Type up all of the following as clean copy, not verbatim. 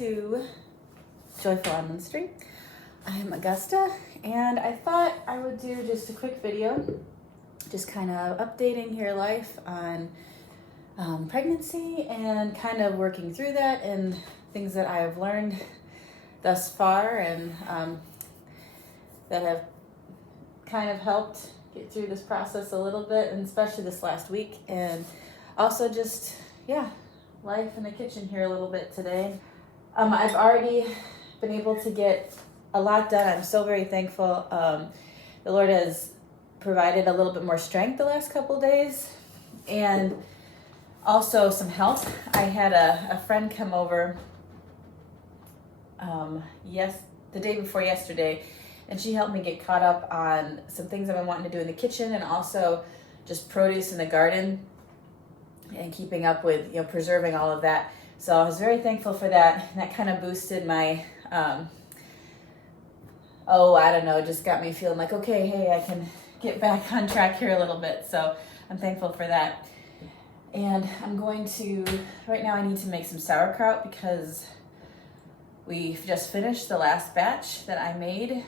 to Joyful on Lynn Street. I'm Augusta, and I thought I would do just a quick video, just kind of updating your life on pregnancy and kind of working through that and things that I have learned thus far and that have kind of helped get through this process a little bit, and especially this last week, and also just, life in the kitchen here a little bit today. I've already been able to get a lot done. I'm so very thankful. The Lord has provided a little bit more strength the last couple of days, and also some help. I had a friend come over the day before yesterday, and she helped me get caught up on some things I've been wanting to do in the kitchen, and also just produce in the garden and keeping up with, preserving all of that. So I was very thankful for that. And that kind of boosted my, just got me feeling like, okay, hey, I can get back on track here a little bit. So I'm thankful for that. And I'm going to, right now I need to make some sauerkraut because we've just finished the last batch that I made.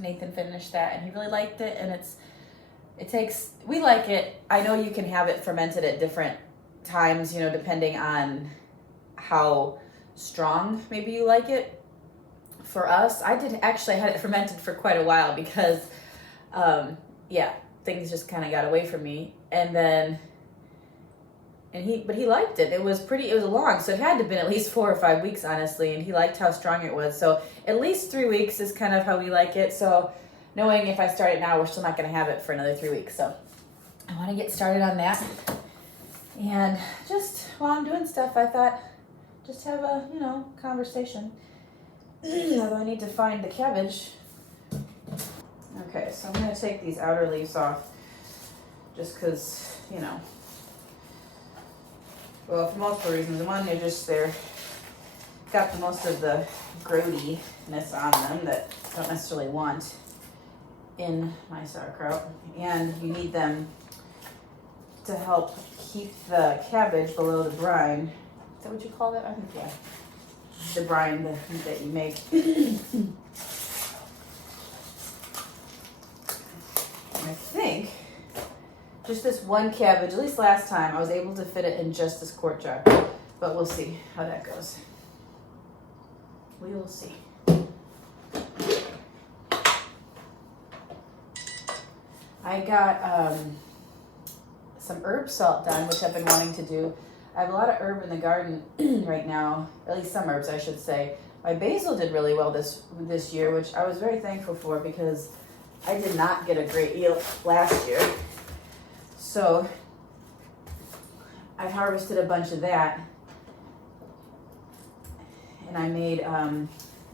Nathan finished that and he really liked it, and we like it. I know you can have it fermented at different times, depending on how strong maybe you like it. For us, I had it fermented for quite a while because, things just kind of got away from me. But he liked it. It was long, so it had to have been at least 4 or 5 weeks, honestly, and he liked how strong it was. So at least 3 weeks is kind of how we like it. So knowing if I start it now, we're still not going to have it for another 3 weeks. So I want to get started on that. And just while I'm doing stuff, I thought just have a, conversation. Although I need to find the cabbage. Okay, so I'm going to take these outer leaves off just because, well, for multiple reasons. One, they're got most of the grody-ness on them that I don't necessarily want in my sauerkraut, and you need them to help keep the cabbage below the brine. Is that what you call that? I think, yeah. The brine that you make. I think just this one cabbage, at least last time, I was able to fit it in just this quart jar, but we'll see how that goes. We will see. I got some herb salt done, which I've been wanting to do. I have a lot of herb in the garden right now, at least some herbs, I should say. My basil did really well this year, which I was very thankful for because I did not get a great yield last year. So I harvested a bunch of that, and I made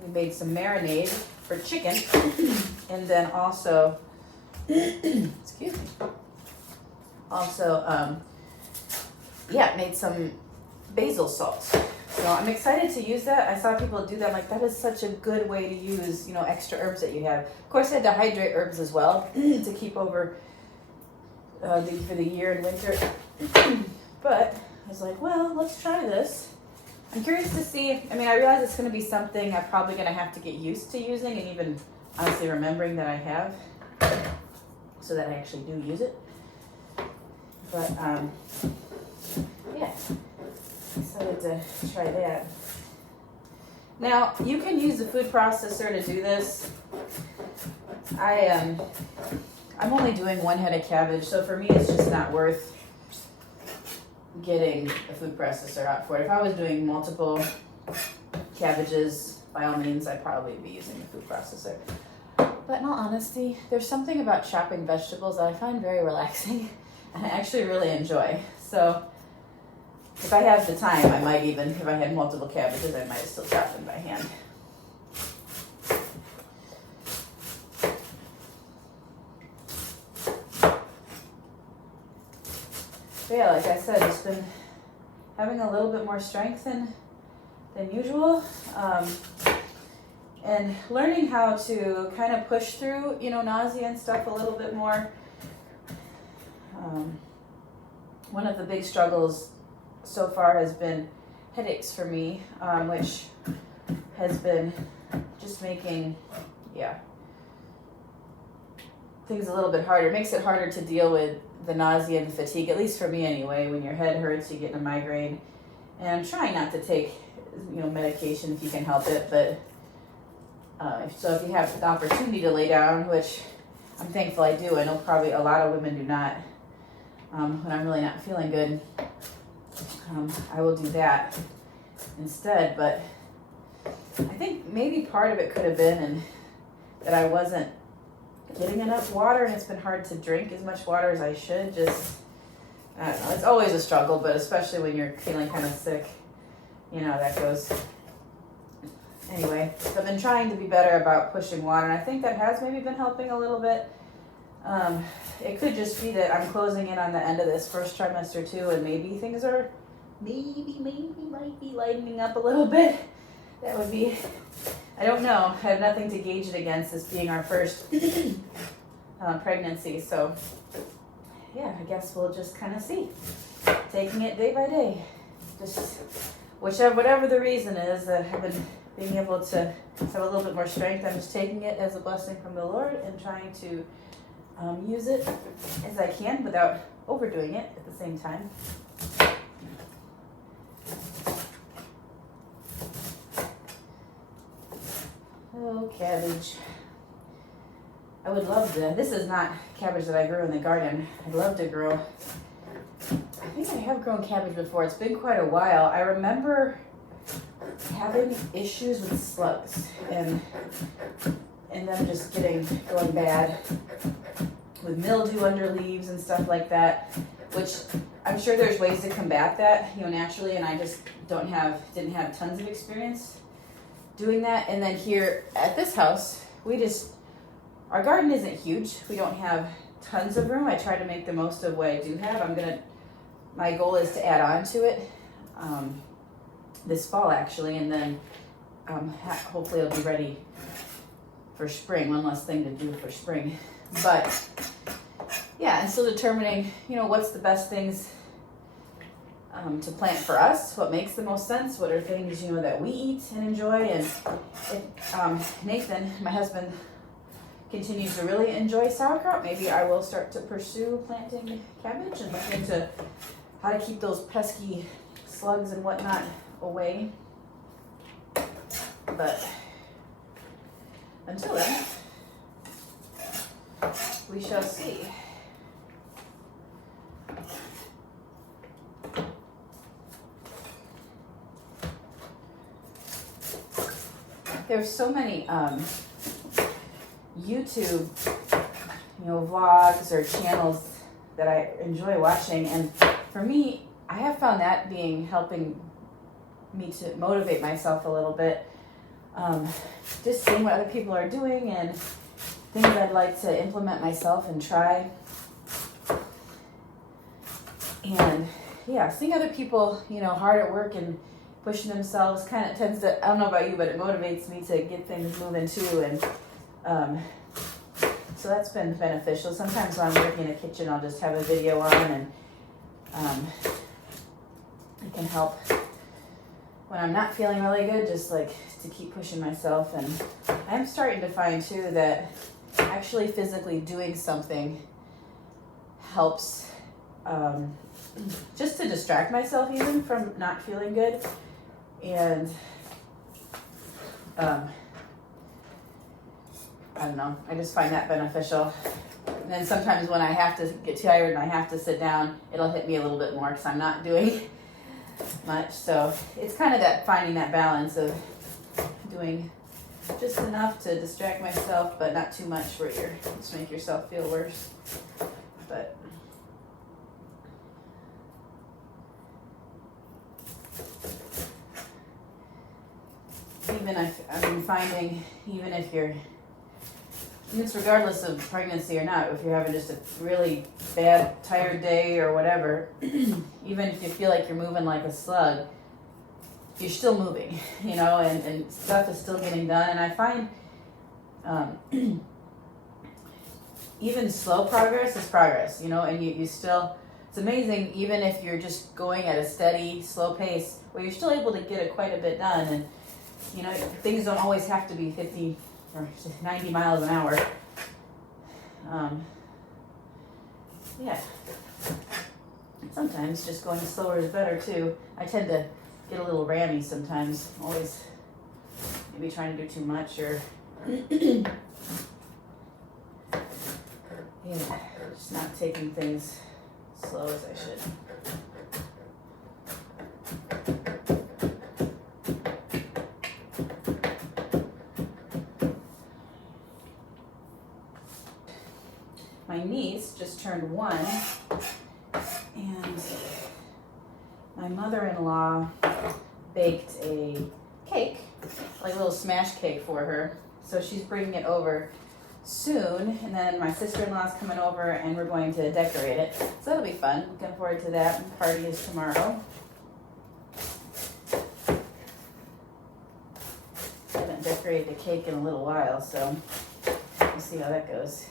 we made some marinade for chicken, and then also excuse me. Also, made some basil salt. So I'm excited to use that. I saw people do that. I'm like, that is such a good way to use, extra herbs that you have. Of course, I had to hydrate herbs as well to keep over for the year and winter. But I was like, well, let's try this. I'm curious to see. I realize it's going to be something I'm probably going to have to get used to using, and even honestly remembering that I have, so that I actually do use it. But excited to try that. Now you can use the food processor to do this. I'm only doing 1 head of cabbage, so for me it's just not worth getting a food processor out for it. If I was doing multiple cabbages, by all means, I'd probably be using the food processor. But in all honesty, there's something about chopping vegetables that I find very relaxing and I actually really enjoy. So if I have the time, I might even, if I had multiple cabbages, I might still chop them by hand. But yeah, like I said, just been having a little bit more strength than usual. And learning how to kind of push through, nausea and stuff a little bit more. One of the big struggles so far has been headaches for me, which has been just making, things a little bit harder. It makes it harder to deal with the nausea and the fatigue, at least for me anyway. When your head hurts, you get a migraine. And I'm trying not to take, medication if you can help it, but if you have the opportunity to lay down, which I'm thankful I do. I know probably a lot of women do not. When I'm really not feeling good, I will do that instead. But I think maybe part of it could have been that I wasn't getting enough water, and it's been hard to drink as much water as I should. I don't know. It's always a struggle, but especially when you're feeling kind of sick, that goes. Anyway, so I've been trying to be better about pushing water, and I think that has maybe been helping a little bit. It could just be that I'm closing in on the end of this first trimester too, and maybe things are might be lightening up a little bit. That would be, I don't know. I have nothing to gauge it against, this being our first pregnancy. So I guess we'll just kind of see. Taking it day by day. Just whatever the reason is that I've been being able to have a little bit more strength. I'm just taking it as a blessing from the Lord and trying to use it as I can without overdoing it at the same time. Oh, cabbage. I would love to, this is not cabbage that I grew in the garden. I'd love to grow, I think I have grown cabbage before. It's been quite a while. I remember having issues with slugs and them just going bad with mildew under leaves and stuff like that, which I'm sure there's ways to combat that, naturally, and I just didn't have tons of experience doing that. And then here at this house, our garden isn't huge. We don't have tons of room. I try to make the most of what I do have. My goal is to add on to it this fall actually, and then hopefully it'll be ready for spring. One less thing to do for spring. But and still determining, what's the best things to plant for us, what makes the most sense, what are things, that we eat and enjoy. And if Nathan, my husband, continues to really enjoy sauerkraut, maybe I will start to pursue planting cabbage and look into how to keep those pesky slugs and whatnot away. But until then, we shall see. There's so many YouTube, vlogs or channels that I enjoy watching, and for me, I have found that helping me to motivate myself a little bit. Just seeing what other people are doing and things I'd like to implement myself and try. And seeing other people, hard at work and pushing themselves kind of tends to, I don't know about you, but it motivates me to get things moving too. And so that's been beneficial. Sometimes when I'm working in the kitchen, I'll just have a video on, and it can help when I'm not feeling really good, just like to keep pushing myself. And I'm starting to find too that actually physically doing something helps just to distract myself even from not feeling good. And I don't know, I just find that beneficial. And then sometimes when I have to get tired and I have to sit down, it'll hit me a little bit more because I'm not doing much. So it's kind of that finding that balance of doing just enough to distract myself, but not too much where you just make yourself feel worse. But I'm finding, even if it's regardless of pregnancy or not, if you're having just a really bad, tired day or whatever, even if you feel like you're moving like a slug, you're still moving, and stuff is still getting done. And I find even slow progress is progress, and you still, it's amazing, even if you're just going at a steady, slow pace, where you're still able to get quite a bit done, and you know, things don't always have to be 50 or 90 miles an hour. Yeah. Sometimes just going slower is better too. I tend to get a little rammy sometimes, always maybe trying to do too much, or yeah, just not taking things slow as I should. My niece just turned 1, and my mother-in-law baked a cake, like a little smash cake for her. So she's bringing it over soon, and then my sister-in-law's coming over, and we're going to decorate it. So that'll be fun. Looking forward to that. The party is tomorrow. I haven't decorated the cake in a little while, so we'll see how that goes.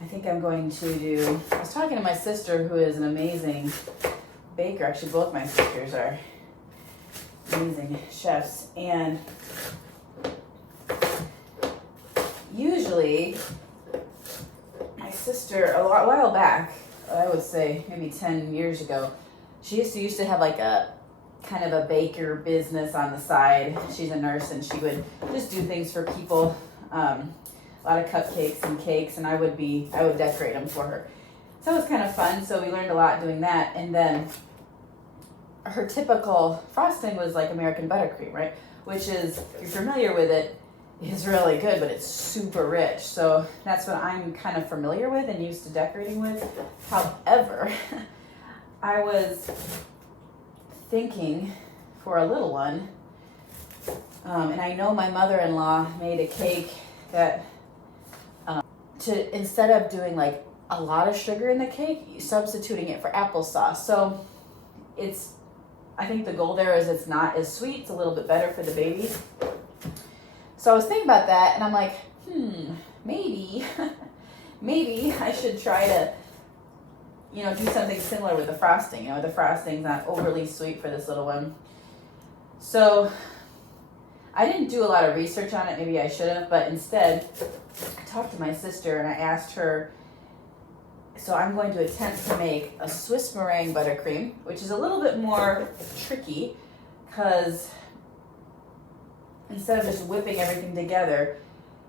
I think I'm going to do, I was talking to my sister, who is an amazing baker. Actually, both my sisters are amazing chefs. And usually, my sister, a while back, I would say maybe 10 years ago, she used to have like a kind of a baker business on the side. She's a nurse, and she would just do things for people. A lot of cupcakes and cakes, and I would decorate them for her. So it was kind of fun. So we learned a lot doing that. And then her typical frosting was like American buttercream, right? Which is, if you're familiar with it, is really good, but it's super rich. So that's what I'm kind of familiar with and used to decorating with. However, I was thinking for a little one, and I know my mother-in-law made a cake that instead of doing like a lot of sugar in the cake, substituting it for applesauce. So I think the goal there is it's not as sweet, it's a little bit better for the baby. So I was thinking about that, and I'm like, maybe I should try to, do something similar with the frosting. The frosting's not overly sweet for this little one. So I didn't do a lot of research on it, maybe I should have, but instead I talked to my sister and I asked her, so I'm going to attempt to make a Swiss meringue buttercream, which is a little bit more tricky because instead of just whipping everything together,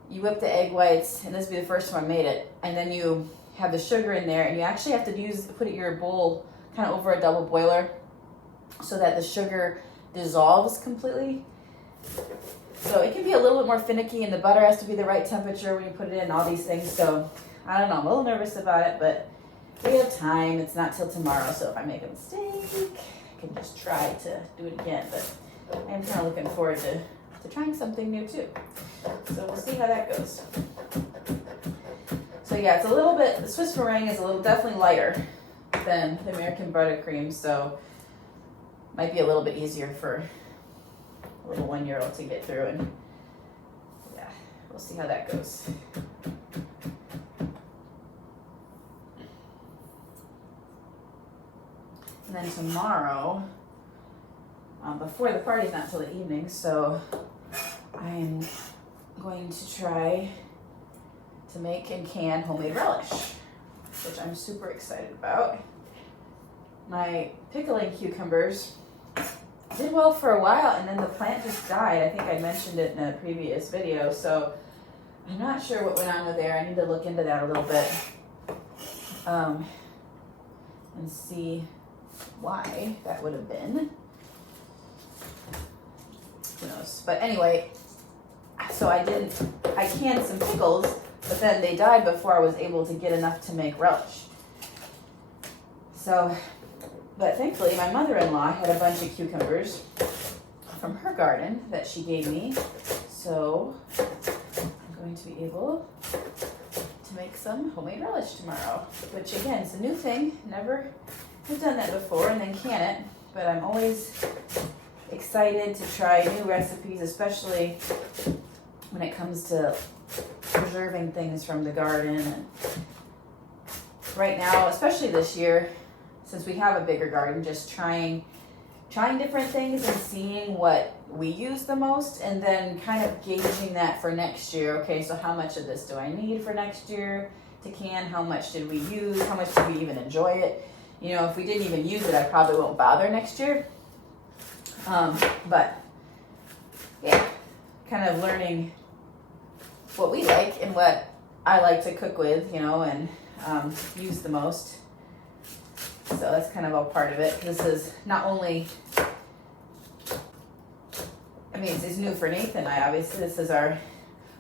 you whip the egg whites, and this will be the first time I made it, and then you have the sugar in there, and you actually have to put it in your bowl kind of over a double boiler so that the sugar dissolves completely. So it can be a little bit more finicky, and the butter has to be the right temperature when you put it in, all these things. So I don't know, I'm a little nervous about it, but we have time. It's not till tomorrow, so if I make a mistake, I can just try to do it again. But I'm kind of looking forward to trying something new too. So we'll see how that goes. So yeah, the Swiss meringue is definitely lighter than the American buttercream, so might be a little bit easier for a little 1-year-old to get through, and yeah, we'll see how that goes. And then tomorrow, before the party's not till the evening, so I'm going to try to make and can homemade relish, which I'm super excited about. My pickling cucumbers did well for a while, and then the plant just died. I think I mentioned it in a previous video, so I'm not sure what went on with there. I need to look into that a little bit and see why that would have been. Who knows? But anyway, so I canned some pickles, but then they died before I was able to get enough to make relish. So, but thankfully my mother-in-law had a bunch of cucumbers from her garden that she gave me. So I'm going to be able to make some homemade relish tomorrow, which again is a new thing. Never have done that before, and then can it. But I'm always excited to try new recipes, especially when it comes to preserving things from the garden. And right now, especially this year, since we have a bigger garden, just trying trying different things and seeing what we use the most, and then kind of gauging that for next year. Okay, so how much of this do I need for next year to can? How much did we use? How much did we even enjoy it? You know, if we didn't even use it, I probably won't bother next year. But yeah, kind of learning what we like and what I like to cook with, you know, and use the most. So that's kind of all part of it. This is not only, I mean, it's new for Nathan and I, obviously. This is our,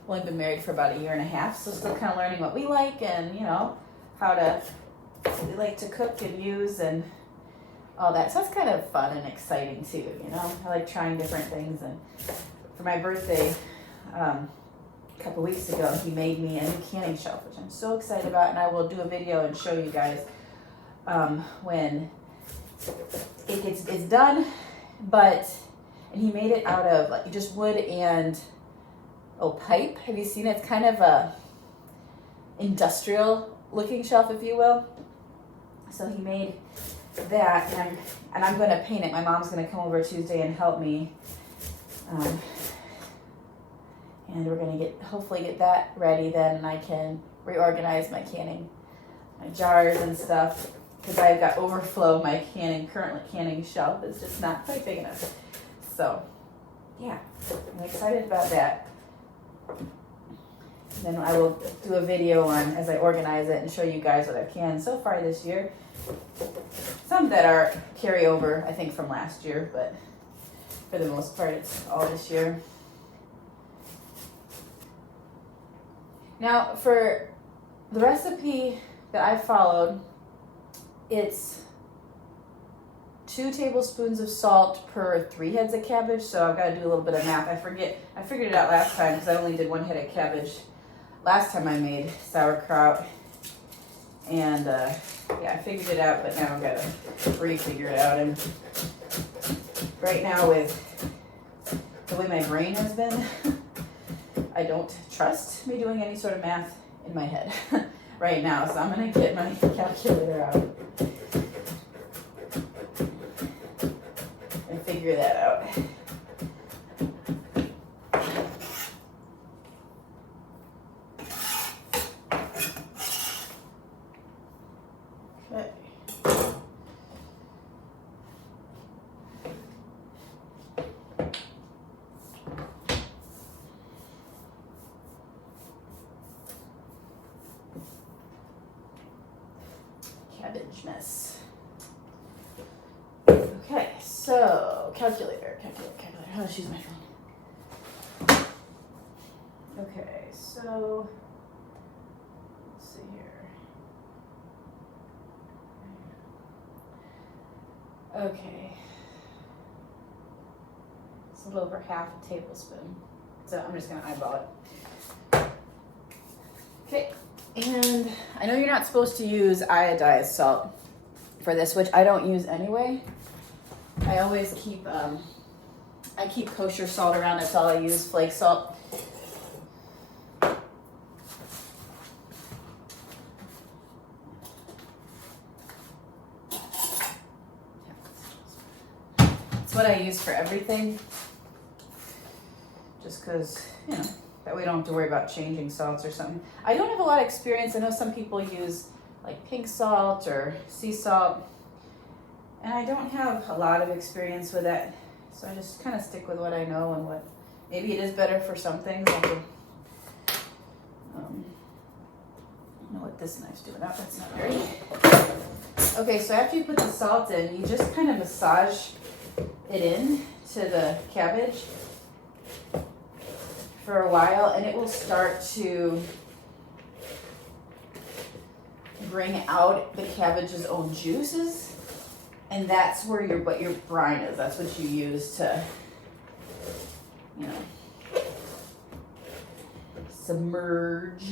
only been married for about 1.5 years, so still kind of learning what we like and, you know, what we like to cook and use and all that. So it's kind of fun and exciting too, you know. I like trying different things. And for my birthday, a couple weeks ago, he made me a new canning shelf, which I'm so excited about, and I will do a video and show you guys when it's done. And he made it out of like just wood and pipe. Have you seen it? It's kind of a industrial looking shelf, if you will. So he made that, and I'm going to paint it. My mom's going to come over Tuesday and help me. And we're going to hopefully get that ready then, and I can reorganize my jars and stuff, because I've got overflow. My current canning shelf is just not quite big enough. So yeah, I'm excited about that. And then I will do a video on as I organize it and show you guys what I've canned so far this year. Some that are carryover, I think, from last year, but for the most part, it's all this year. Now, for the recipe that I followed, it's 2 tablespoons of salt per 3 heads of cabbage. So I've got to do a little bit of math. I figured it out last time because I only did 1 head of cabbage last time I made sauerkraut. And yeah, I figured it out, but now I've got to re-figure it out. And right now, with the way my brain has been, I don't trust me doing any sort of math in my head right now. So I'm going to get my calculator out and figure that out. Okay. Cabbage mess. Okay, so calculator. How to use my phone. Okay, so let's see here. Okay, it's a little over half a tablespoon. So I'm just gonna eyeball it. Okay, and I know you're not supposed to use iodized salt for this, which I don't use anyway. I always keep, I keep kosher salt around. That's all I use, flake salt. It's what I use for everything. Just because, you know, that way we don't have to worry about changing salts or something. I don't have a lot of experience. I know some people use like pink salt or sea salt, and I don't have a lot of experience with that. So I just kind of stick with what I know and what maybe it is better for some things. I don't know what this knife's doing. Oh, that's not very. Okay, so after you put the salt in, you just kind of massage it in to the cabbage for a while, and it will start to bring out the cabbage's own juices, and that's where what your brine is. That's what you use to, you know, submerge.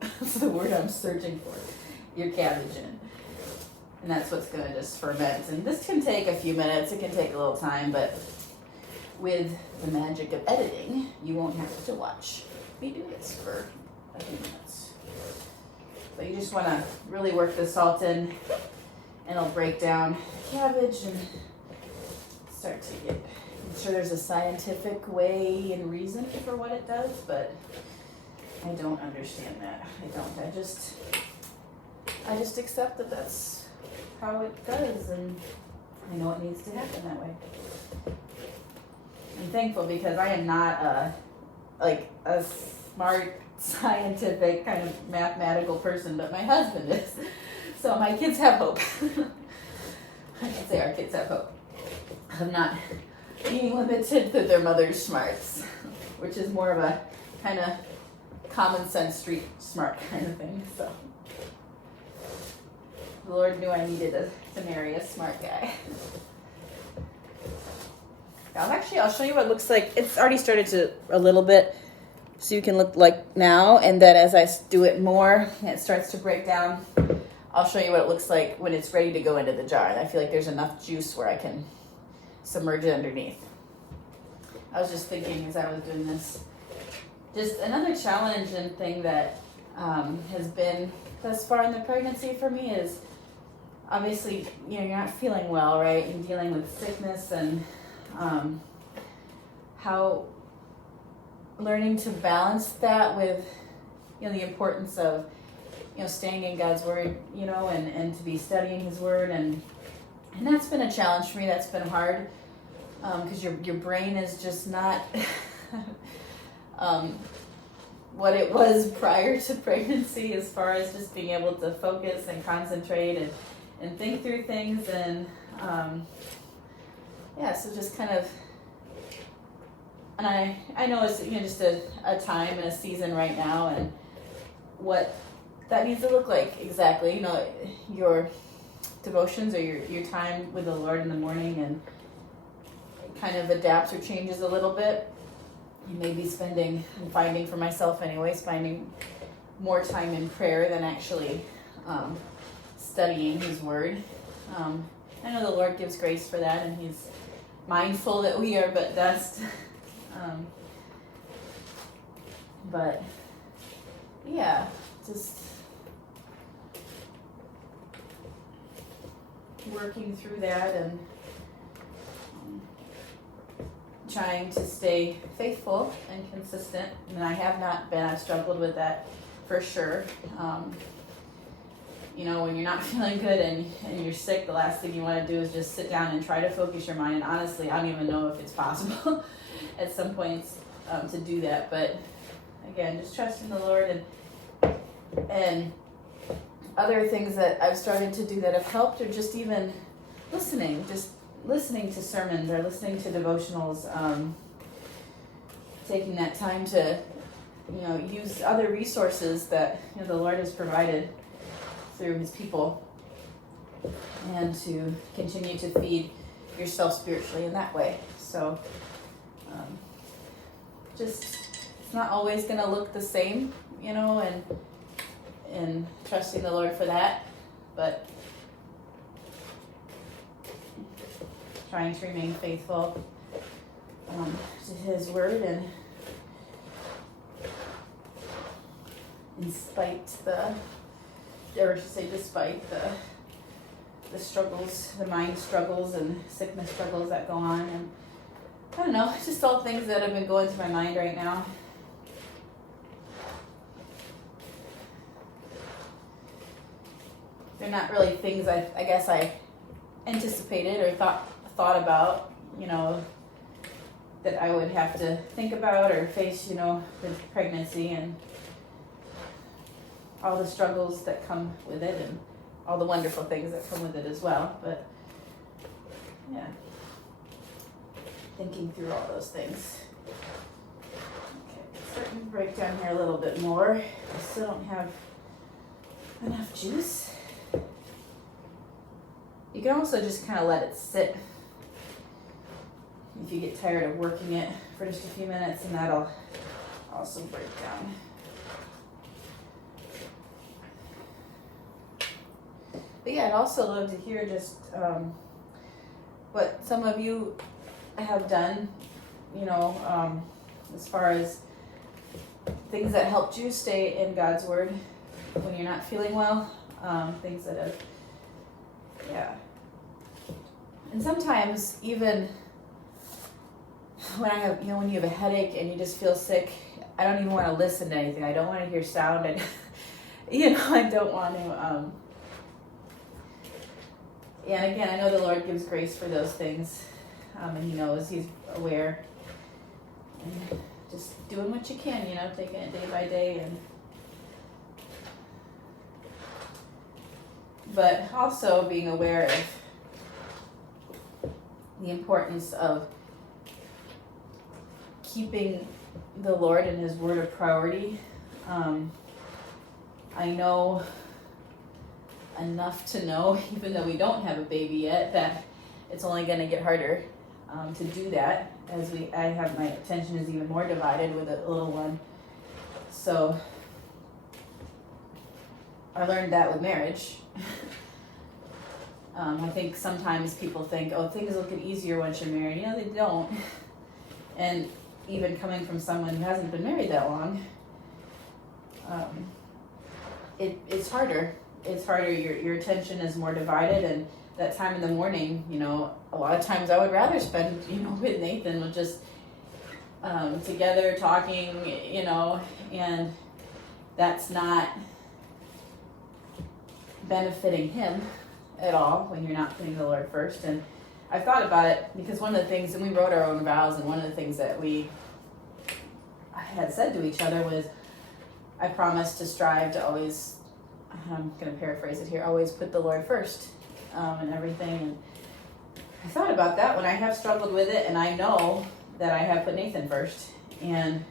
That's the word I'm searching for. Your cabbage in, and that's what's going to just ferment. And this can take a few minutes. It can take a little time, but with the magic of editing, you won't have to watch me do this for a few minutes. So you just want to really work the salt in, and it'll break down the cabbage and start to get, I'm sure there's a scientific way and reason for what it does, but I don't understand that. I just accept that that's how it does, and I know it needs to happen that way. I'm thankful because I am not a smart, scientific, kind of mathematical person, but my husband is. So my kids have hope. I can say our kids have hope of not being limited to their mother's smarts, which is more of a kind of common sense street smart kind of thing. So the Lord knew I needed to marry a smart guy. I'll show you what it looks like. It's already started to a little bit, so you can look like now, and then as I do it more and it starts to break down, I'll show you what it looks like when it's ready to go into the jar. And I feel like there's enough juice where I can submerge it underneath. I was just thinking as I was doing this, just another challenge and thing that has been thus far in the pregnancy for me is obviously, you're not feeling well, right? And dealing with sickness and how learning to balance that with, the importance of, staying in God's word, and to be studying his word. And that's been a challenge for me. That's been hard because your brain is just not what it was prior to pregnancy, as far as just being able to focus and concentrate and think through things. And so just kind of, and I know it's just a time and a season right now, and what that needs to look like exactly. Your devotions or your time with the Lord in the morning, and it kind of adapts or changes a little bit. You may be finding for myself anyways, finding more time in prayer than actually studying his word. I know the Lord gives grace for that, and he's mindful that we are but dust. But yeah, just working through that and trying to stay faithful and consistent. And I have not been. I've struggled with that for sure. When you're not feeling good and you're sick, the last thing you want to do is just sit down and try to focus your mind. And honestly, I don't even know if it's possible at some points to do that. But again, just trusting the Lord, and other things that I've started to do that have helped are just even listening to sermons or listening to devotionals, taking that time to, use other resources that, the Lord has provided through his people, and to continue to feed yourself spiritually in that way. So, it's not always going to look the same, and trusting the Lord for that, but trying to remain faithful to his word, and despite the struggles, the mind struggles and sickness struggles that go on. And I don't know, it's just all things that have been going through my mind right now. They're not really things I guess I anticipated or thought about, that I would have to think about or face, with pregnancy and all the struggles that come with it, and all the wonderful things that come with it as well. But yeah, thinking through all those things. Okay, starting to break down here a little bit more. I still don't have enough juice. You can also just kind of let it sit if you get tired of working it for just a few minutes, and that'll also break down. But yeah, I'd also love to hear just what some of you have done, as far as things that helped you stay in God's word when you're not feeling well, things that have, yeah. And sometimes even when I have, when you have a headache and you just feel sick, I don't even want to listen to anything. I don't want to hear sound. I don't want to, and again, I know the Lord gives grace for those things, and He knows, He's aware, and just doing what you can, taking it day by day, but also being aware of the importance of keeping the Lord and His Word a priority. I know enough to know, even though we don't have a baby yet, that it's only going to get harder to do that as I have my attention is even more divided with a little one. So I learned that with marriage. I think sometimes people think, oh, things will get easier once you're married. They don't. And even coming from someone who hasn't been married that long, it's harder. It's harder. Your attention is more divided, and that time in the morning, a lot of times I would rather spend, with Nathan, with just together talking, and that's not benefiting him at all when you're not putting the Lord first. And I've thought about it because one of the things, and we wrote our own vows, and one of the things that we had said to each other was, I promised to strive to always, I'm going to paraphrase it here, always put the Lord first in everything. And I thought about that when I have struggled with it, and I know that I have put Nathan first. And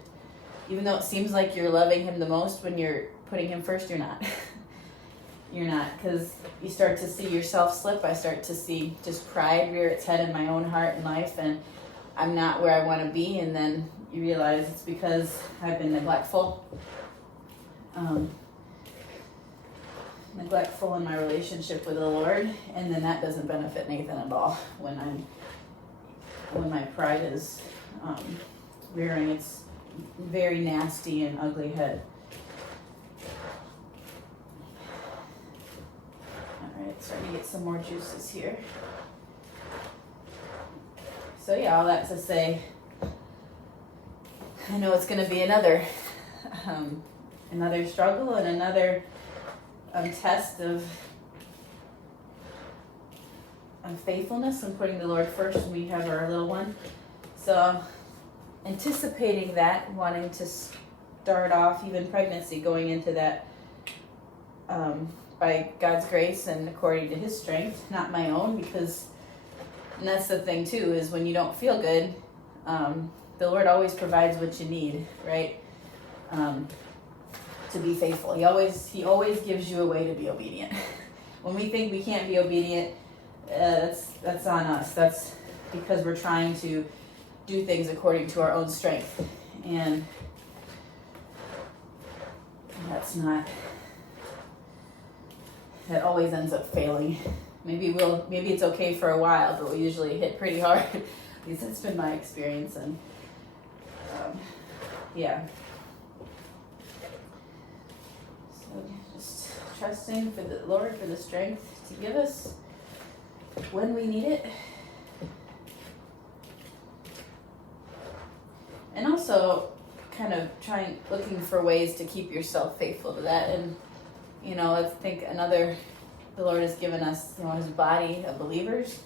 even though it seems like you're loving him the most when you're putting him first, you're not. You're not, because you start to see yourself slip. I start to see just pride rear its head in my own heart and life, and I'm not where I want to be. And then you realize it's because I've been neglectful. Neglectful in my relationship with the Lord, and then that doesn't benefit Nathan at all when my pride is rearing its very nasty and ugly head. Alright, starting to get some more juices here. So yeah, all that to say, I know it's going to be another struggle and another test of faithfulness and putting the Lord first when we have our little one. So anticipating that, wanting to start off even pregnancy, going into that by God's grace and according to His strength, not my own, because, and that's the thing too, is when you don't feel good, the Lord always provides what you need, right? To be faithful. He always gives you a way to be obedient. When we think we can't be obedient, that's on us. That's because we're trying to do things according to our own strength, and that always ends up failing. Maybe it's okay for a while, but we usually hit pretty hard. At least that's been my experience, and yeah. So just trusting for the Lord for the strength to give us when we need it. And also kind of looking for ways to keep yourself faithful to that. And, I think the Lord has given us, His body of believers.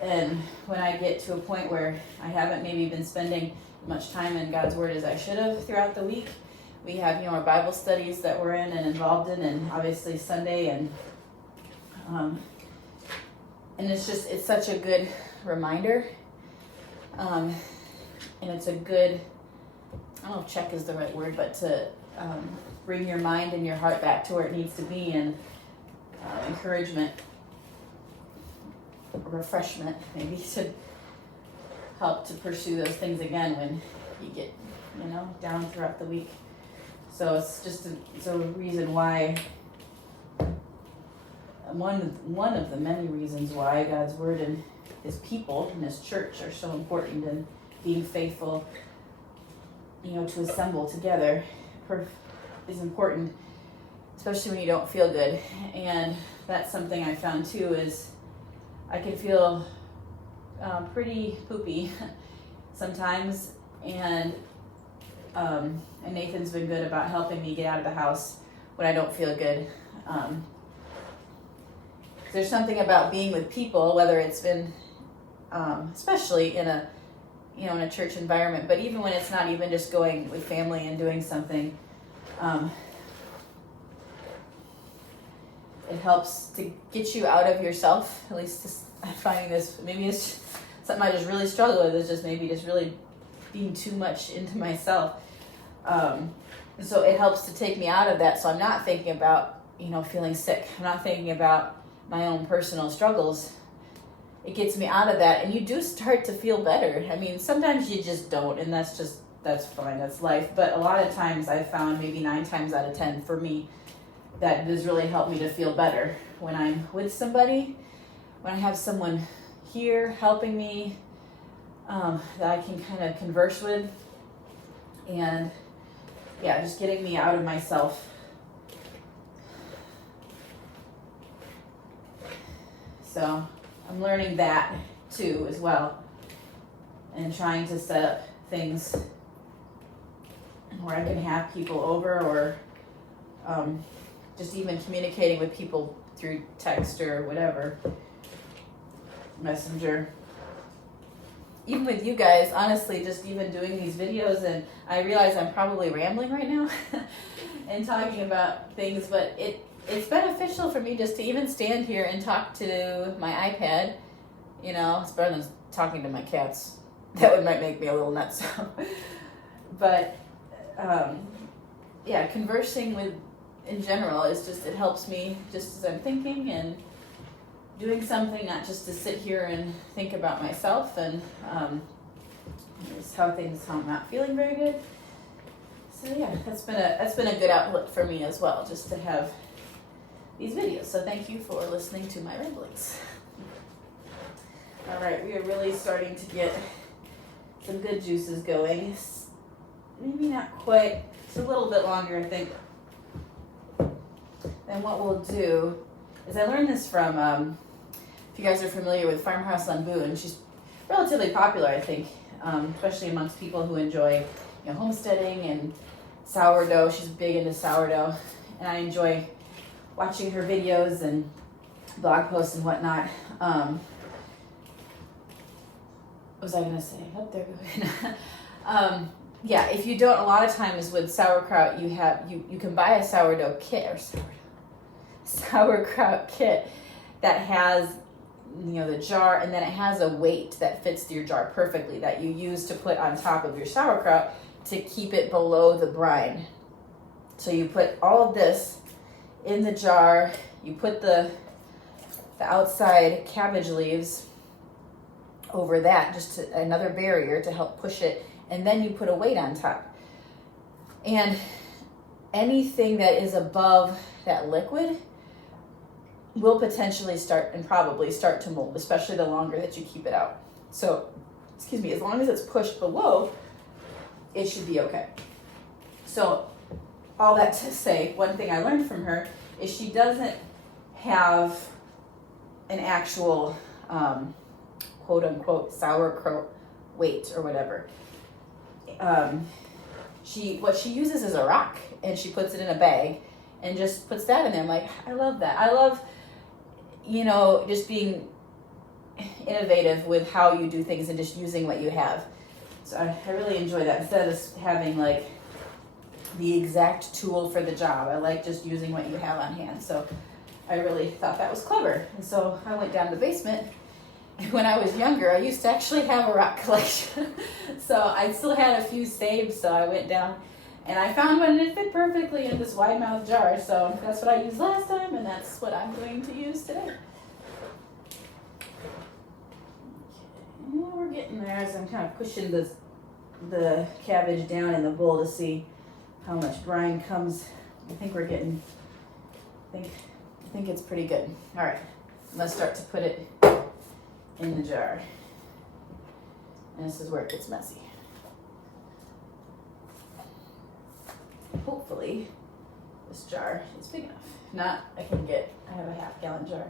And when I get to a point where I haven't maybe been spending much time in God's Word as I should have throughout the week, we have, our Bible studies that we're in and involved in, and obviously Sunday, and it's such a good reminder, and it's a good, I don't know if check is the right word, but to bring your mind and your heart back to where it needs to be, and encouragement, refreshment, maybe, to help to pursue those things again when you get, down throughout the week. So it's just a reason why, one of the many reasons why God's Word and His people and His church are so important, and being faithful, to assemble together is important, especially when you don't feel good. And that's something I found too, is I can feel pretty poopy sometimes, and Nathan's been good about helping me get out of the house when I don't feel good. There's something about being with people, whether it's been, especially in a, in a church environment, but even when it's not even just going with family and doing something, it helps to get you out of yourself. At least I'm finding this, maybe it's something I just really struggle with, is just maybe just really being too much into myself. So it helps to take me out of that, so I'm not thinking about, feeling sick. I'm not thinking about my own personal struggles. It gets me out of that, and you do start to feel better. I mean, sometimes you just don't, and that's fine, that's life. But a lot of times I've found, maybe 9 times out of 10 for me, that has really helped me to feel better when I'm with somebody, when I have someone here helping me, that I can kind of converse with, and yeah, just getting me out of myself. So I'm learning that too as well, and trying to set up things where I can have people over, or just even communicating with people through text or whatever, messenger. Even with you guys, honestly, just even doing these videos, and I realize I'm probably rambling right now and talking about things, but it's beneficial for me just to even stand here and talk to my iPad. It's better than talking to my cats. That might make me a little nuts. But yeah, conversing with, in general, is just, it helps me just as I'm thinking and doing something, not just to sit here and think about myself and just how I'm not feeling very good. So yeah, that's been a good outlet for me as well, just to have these videos. So thank you for listening to my ramblings. All right, we are really starting to get some good juices going. Maybe not quite, it's a little bit longer, I think. And what we'll do is, I learned this from, if you guys are familiar with Farmhouse on Boone, she's relatively popular, I think, especially amongst people who enjoy, homesteading and sourdough. She's big into sourdough, and I enjoy watching her videos and blog posts and whatnot. What was I gonna say? Oh, there we go. Yeah, if you don't, a lot of times with sauerkraut, you can buy a sourdough kit, or sauerkraut kit that has, the jar, and then it has a weight that fits your jar perfectly that you use to put on top of your sauerkraut to keep it below the brine. So you put all of this in the jar, you put the outside cabbage leaves over that, just another barrier to help push it, and then you put a weight on top. And anything that is above that liquid will potentially probably start to mold, especially the longer that you keep it out. So, as long as it's pushed below, it should be okay. So, all that to say, one thing I learned from her is she doesn't have an actual quote unquote sauerkraut weight or whatever. What she uses is a rock, and she puts it in a bag and just puts that in there. I'm like, I love that. I love, just being innovative with how you do things and just using what you have. So I really enjoy that, instead of having like the exact tool for the job. I like just using what you have on hand. So I really thought that was clever. And so I went down to the basement. And when I was younger, I used to actually have a rock collection. So I still had a few saved. So I went down and I found one that fit perfectly in this wide mouth jar. So that's what I used last time, and that's what I'm going to use today. Okay, we're getting there as I'm kind of pushing the cabbage down in the bowl to see how much brine comes. I think we're getting, I think it's pretty good. All right, I'm gonna start to put it in the jar. And this is where it gets messy. Hopefully this jar is big enough. If not, I have a half-gallon jar.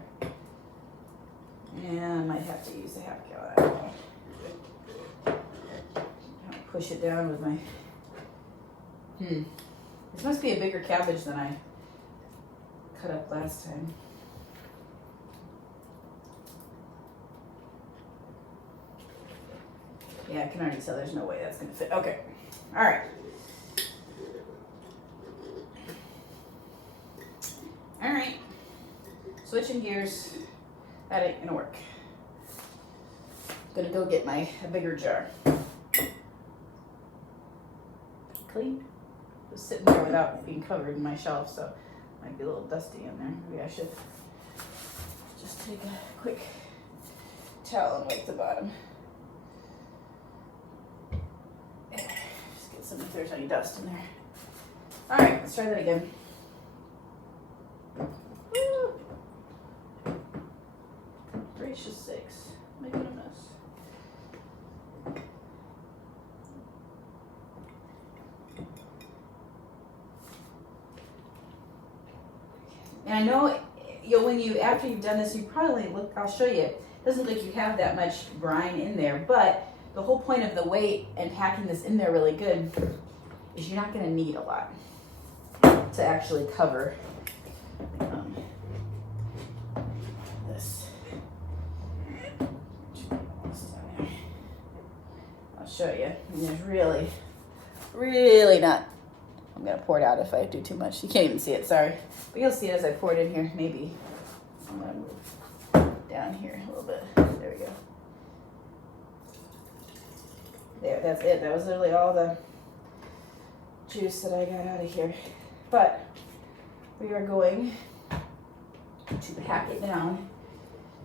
And I might have to use a half-gallon. push it down with my, This must be a bigger cabbage than I cut up last time. Yeah, I can already tell there's no way that's gonna fit. Okay, all right. All right, switching gears. That ain't gonna work. Gonna go get a bigger jar. Clean. It was sitting there without being covered in my shelf, so it might be a little dusty in there. Maybe I should just take a quick towel and wipe the bottom. Just get some if there's any dust in there. All right, let's try that again. Woo. Gracious sakes, making a mess. And I know after you've done this, you probably look, I'll show you, it doesn't look like you have that much brine in there, but the whole point of the weight and packing this in there really good is you're not gonna need a lot to actually cover this. I'll show you. And there's really not. I'm gonna pour it out if I do too much. You can't even see it, sorry. But you'll see it as I pour it in here, maybe. I'm gonna move down here a little bit. There we go. There, that's it. That was literally all the juice that I got out of here. But we are going to pack it down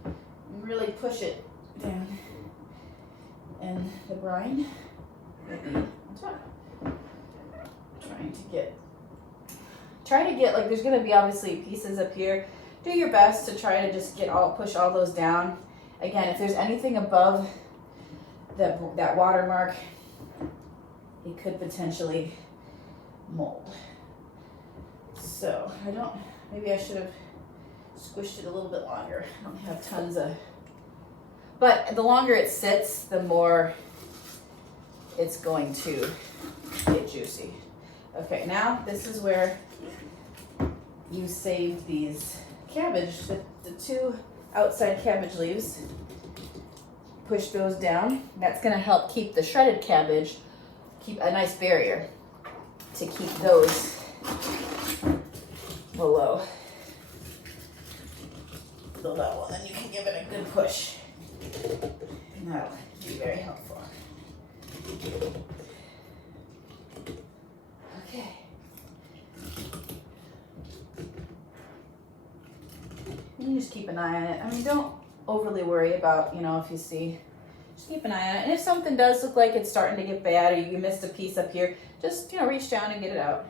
and really push it down. And the brine will be on top. Try to get, like, there's going to be obviously pieces up here. Do your best to try to just push all those down. Again, if there's anything above that watermark, it could potentially mold. So maybe I should have squished it a little bit longer. I don't have tons of, but the longer it sits, the more it's going to get juicy. Okay, now this is where you saved these cabbage, the two outside cabbage leaves. Push those down. That's gonna help keep the shredded cabbage, keep a nice barrier to keep those below the level. Then you can give it a good push. And that'll be very helpful. Okay. You just keep an eye on it. I mean, don't overly worry about, if you see, just keep an eye on it. And if something does look like it's starting to get bad or you missed a piece up here, just, reach down and get it out.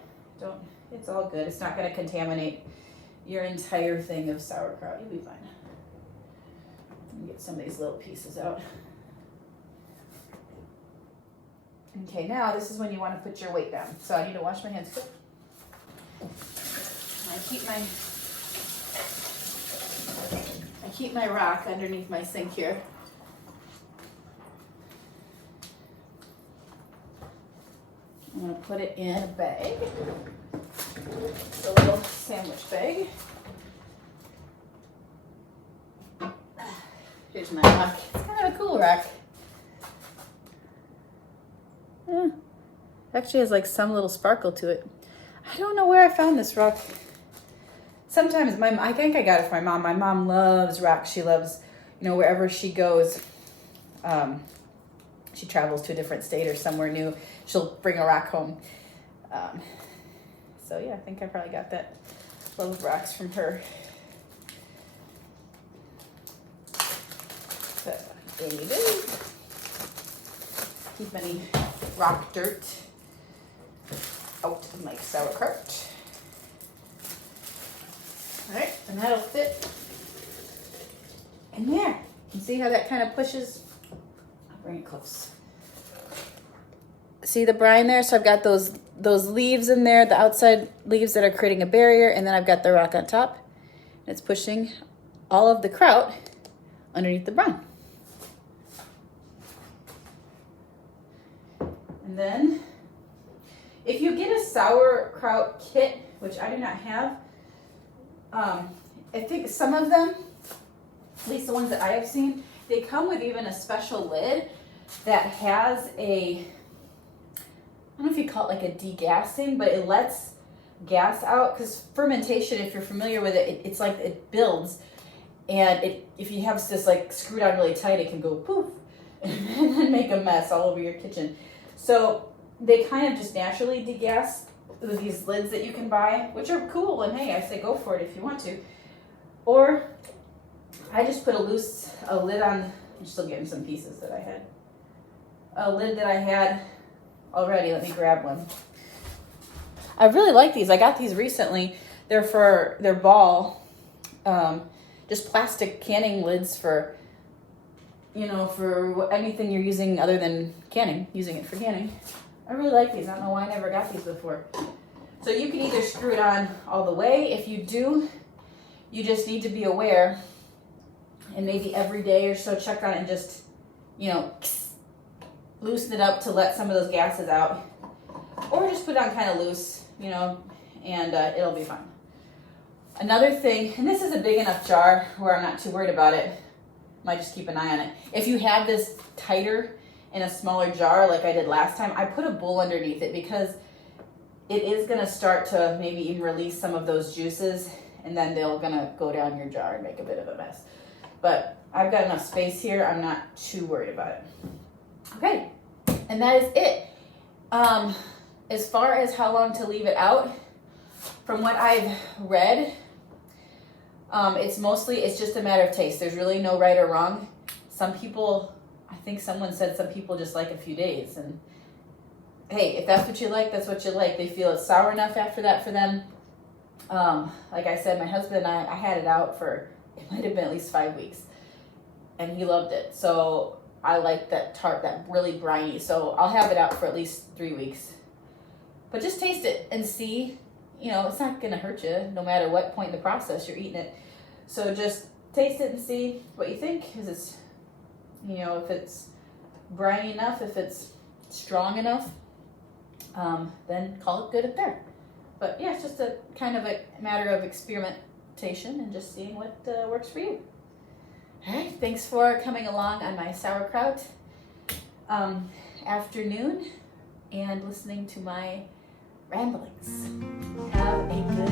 It's all good. It's not going to contaminate your entire thing of sauerkraut. You'll be fine. Get some of these little pieces out. Okay, now this is when you want to put your weight down. So I need to wash my hands quick. I keep my rock underneath my sink here. I'm going to put it in a bag. It's a little sandwich bag. Here's my rock. It's kind of a cool rock. Yeah. Actually has like some little sparkle to it. I don't know where I found this rock. Sometimes I think I got it from my mom. My mom loves rocks. She loves, wherever she goes, she travels to a different state or somewhere new, she'll bring a rock home. So yeah, I think I probably got that love of rocks from her. So there you go. Keep any rock dirt out of my sauerkraut. All right, and that'll fit in there. You can see how that kind of pushes. I'll bring it close. See the brine there? So I've got those leaves in there, the outside leaves that are creating a barrier, and then I've got the rock on top. And it's pushing all of the kraut underneath the brine. And And then if you get a sauerkraut kit, which I do not have, I think some of them, at least the ones that I have seen, they come with even a special lid that has a, I don't know if you call it like a degassing, but it lets gas out, because fermentation, if you're familiar with it, it's like it builds, and if you have this like screwed on really tight, it can go poof and then make a mess all over your kitchen. So they kind of just naturally degas with these lids that you can buy, which are cool, and hey, I say go for it if you want to. Or I just put a lid on. I'm still getting some pieces that I had. A lid that I had already. Let me grab one. I really like these. I got these recently. They're ball, just plastic canning lids for, for anything you're using other than canning, using it for canning. I really like these. I don't know why I never got these before. So you can either screw it on all the way. If you do, you just need to be aware, and maybe every day or so check on it and just, loosen it up to let some of those gases out. Or just put it on kind of loose, and it'll be fine. Another thing, and this is a big enough jar where I'm not too worried about it. Might just keep an eye on it. If you have this tighter in a smaller jar like I did last time, I put a bowl underneath it because it is going to start to maybe even release some of those juices, and then they're going to go down your jar and make a bit of a mess. But I've got enough space here. I'm not too worried about it. Okay, and that is it. As far as how long to leave it out, from what I've read, it's just a matter of taste. There's really no right or wrong. Some people, I think someone said some people just like a few days, and hey, if that's what you like, that's what you like. They feel it's sour enough after that for them. Like I said, my husband and I had it out for, it might have been at least 5 weeks, and he loved it. So I like that tart, that really briny. So I'll have it out for at least 3 weeks. But just taste it and see, it's not going to hurt you no matter what point in the process you're eating it. So just taste it and see what you think. Is it's, if it's briny enough, if it's strong enough, then call it good up there. But yeah, it's just a kind of a matter of experimentation and just seeing what works for you. All right, thanks for coming along on my sauerkraut afternoon and listening to my ramblings. Have a good